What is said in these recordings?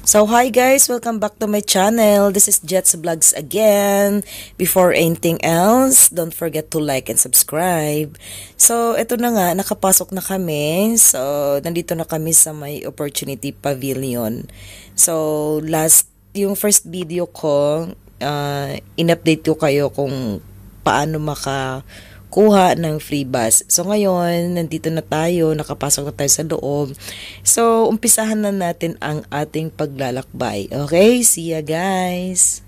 So hi guys, welcome back to my channel. This is Jets Vlogs again. Before anything else, don't forget to like and subscribe. So ito na nga, nakapasok na kami. So nandito na kami sa may Opportunity Pavilion. So yung first video ko, in-update ko kayo kung paano kuha ng free bus. So ngayon, nandito na tayo, nakapasok na tayo sa loob. So umpisahan na natin ang ating paglalakbay. Okay, see ya guys!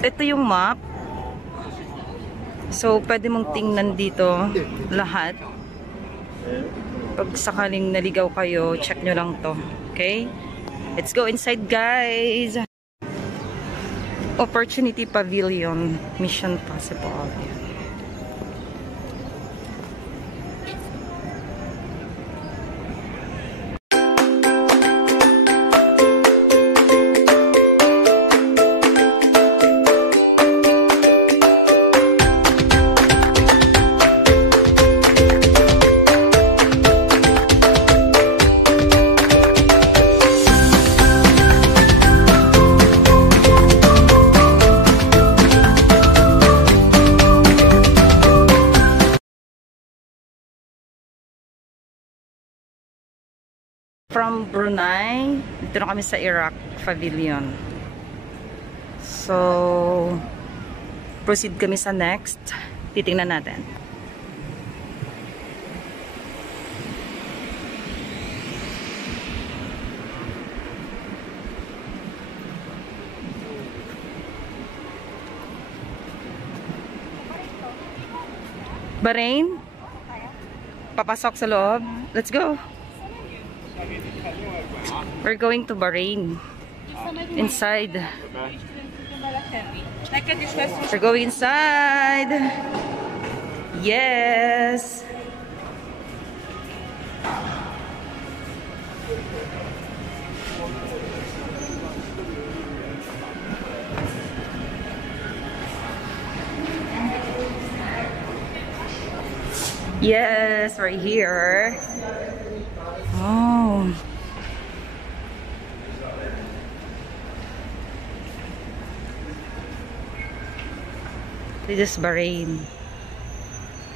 Ito yung map. So, pwede mong tingnan dito lahat. Pag sakaling naligaw kayo, check nyo lang to. Okay? Let's go inside, guys! Opportunity Pavilion. Mission Possible. From Brunei, dito na kami sa Iraq Pavilion. So, proceed kami sa next. Titingnan natin. Bahrain? Papasok sa loob? Let's go! We're going to Bahrain. Inside. We're going inside. Yes. Yes, we're here. Oh. This is Bahrain.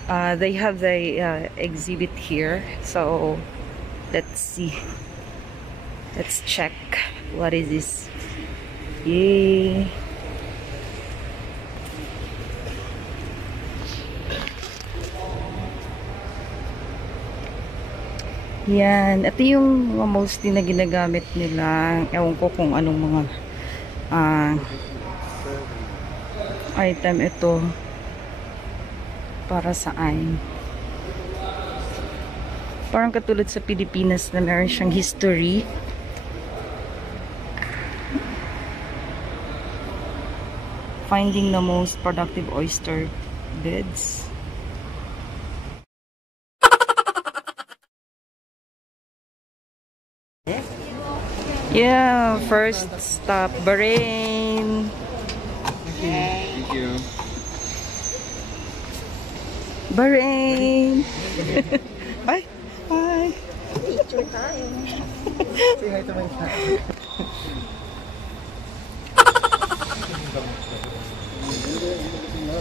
They have the exhibit here. So, let's see. Let's check. What is this? Yay. Yan. Ito yung mga mostly na ginagamit nila. Ewan ko kung anong mga item ito para saan. Parang katulad sa Pilipinas na meron siyang history. Finding the most productive oyster beds. Yeah, first stop Bahrain. Thank you. Bahrain. Bye. Bye. Picture tayo. Say hi to my family.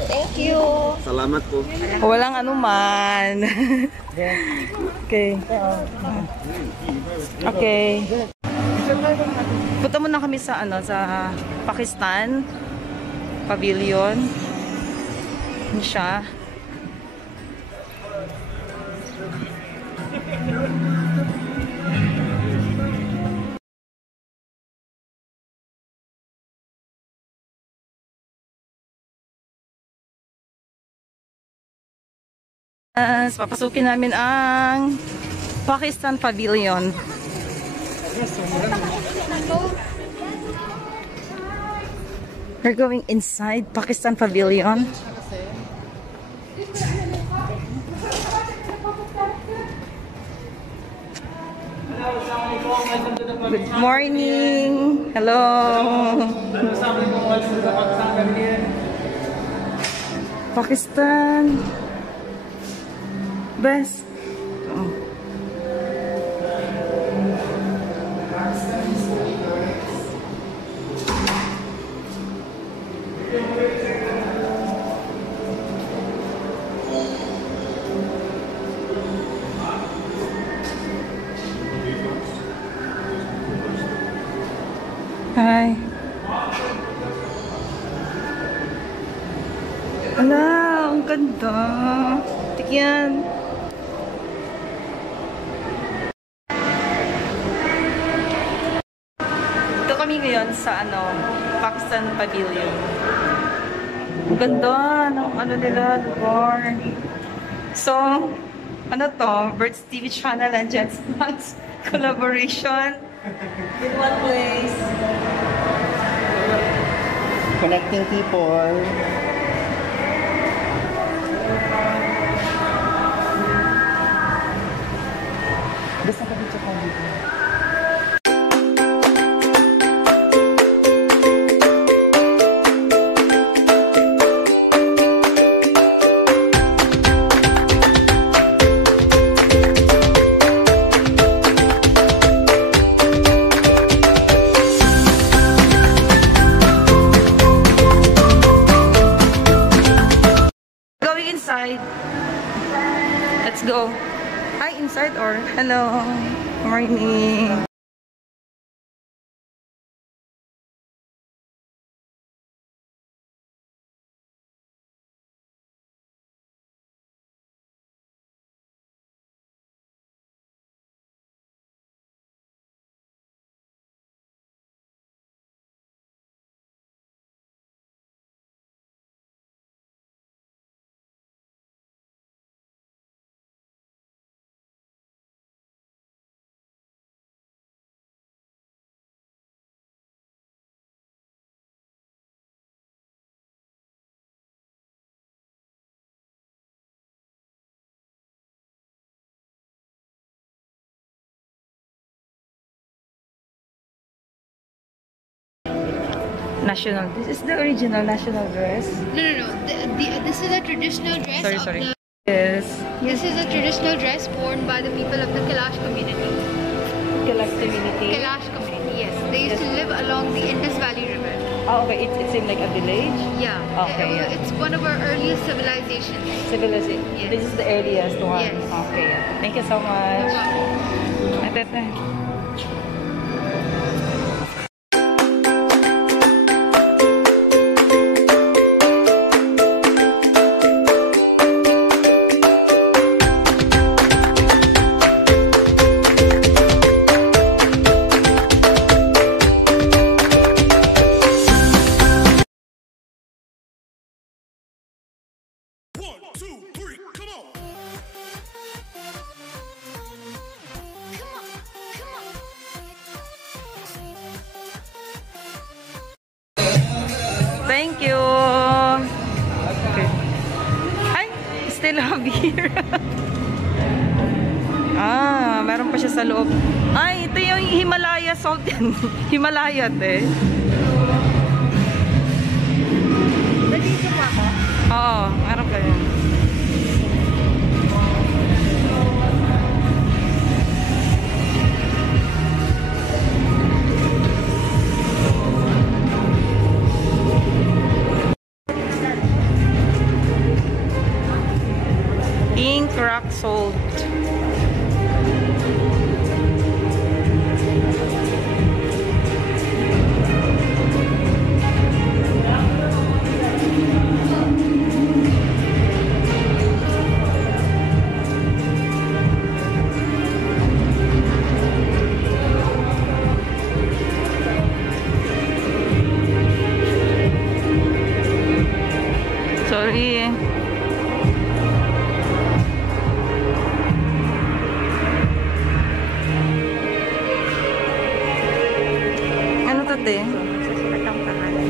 Thank you. Salamat po. Walang anuman. Okay. Okay. Punta muna kami sa sa Pakistan Pavilion. Yan siya. Papasukin namin ang Pakistan Pavilion. We're going inside Pakistan Pavilion. Good morning. Hello. Pakistan. Best. Oh. Hi. Ala, ang ganda. Tigyan. Ito kami ngayon sa Pakistan Pavilion. Ang ganda ng nila, lugar. So, to? Birds TV channel and Jets Vlogs collaboration. In one place. Connecting people. Basta ka dito ka dito. Let's go. Hi, inside or hello. Morning. National. This is the original national dress. No. This is a traditional dress. Sorry. Yes. This is a traditional dress worn by the people of the Kailash community. Kailash community. Kailash community, yes. They used to live along the Indus Valley River. Oh, okay. It's in like a village? Yeah. Okay, yeah. It's one of our earliest civilizations. Civilization. Yes. This is the earliest one. Yes. Okay, yeah. Thank you so much. No problem. Thank you. Okay. Ay, still have beer. Meron pa siya sa loob. Ay, ito yung Himalaya salt yan. Himalaya, te. Nandito pa ako? Oo, meron pa yun. Ink rock salt. Sorry. Ano to, te? Susulat ang pangalan.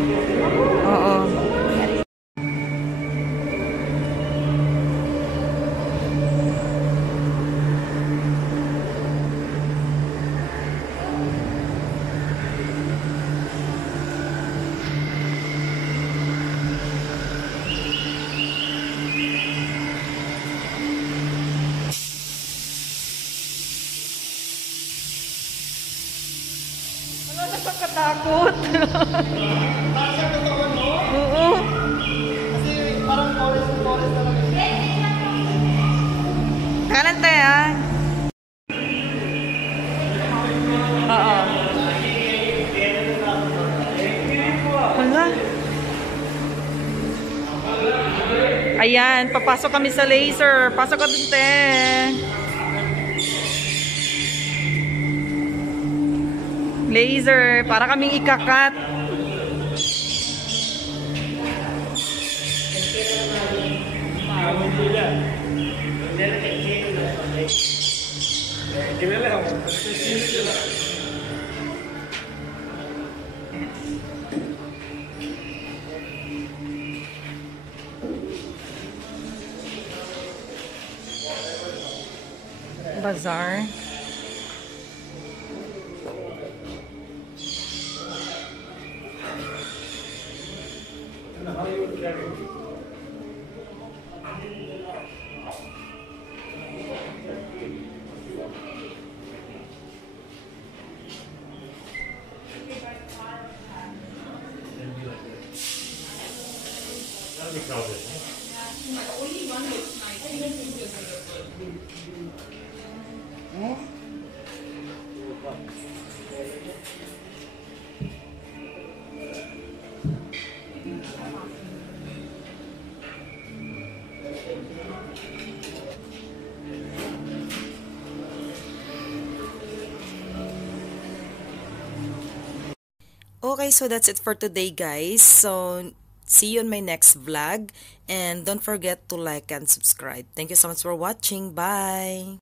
Oo. Kasi parang forest na lang. Kanan tayo, ah. Oo. Hala. Ayan, papasok kami sa laser. Pasok ka dun, te. Laser, para kaming ikakat. Bazaar. Okay, so that's it for today, guys. So, see you in my next vlog. And don't forget to like and subscribe. Thank you so much for watching. Bye!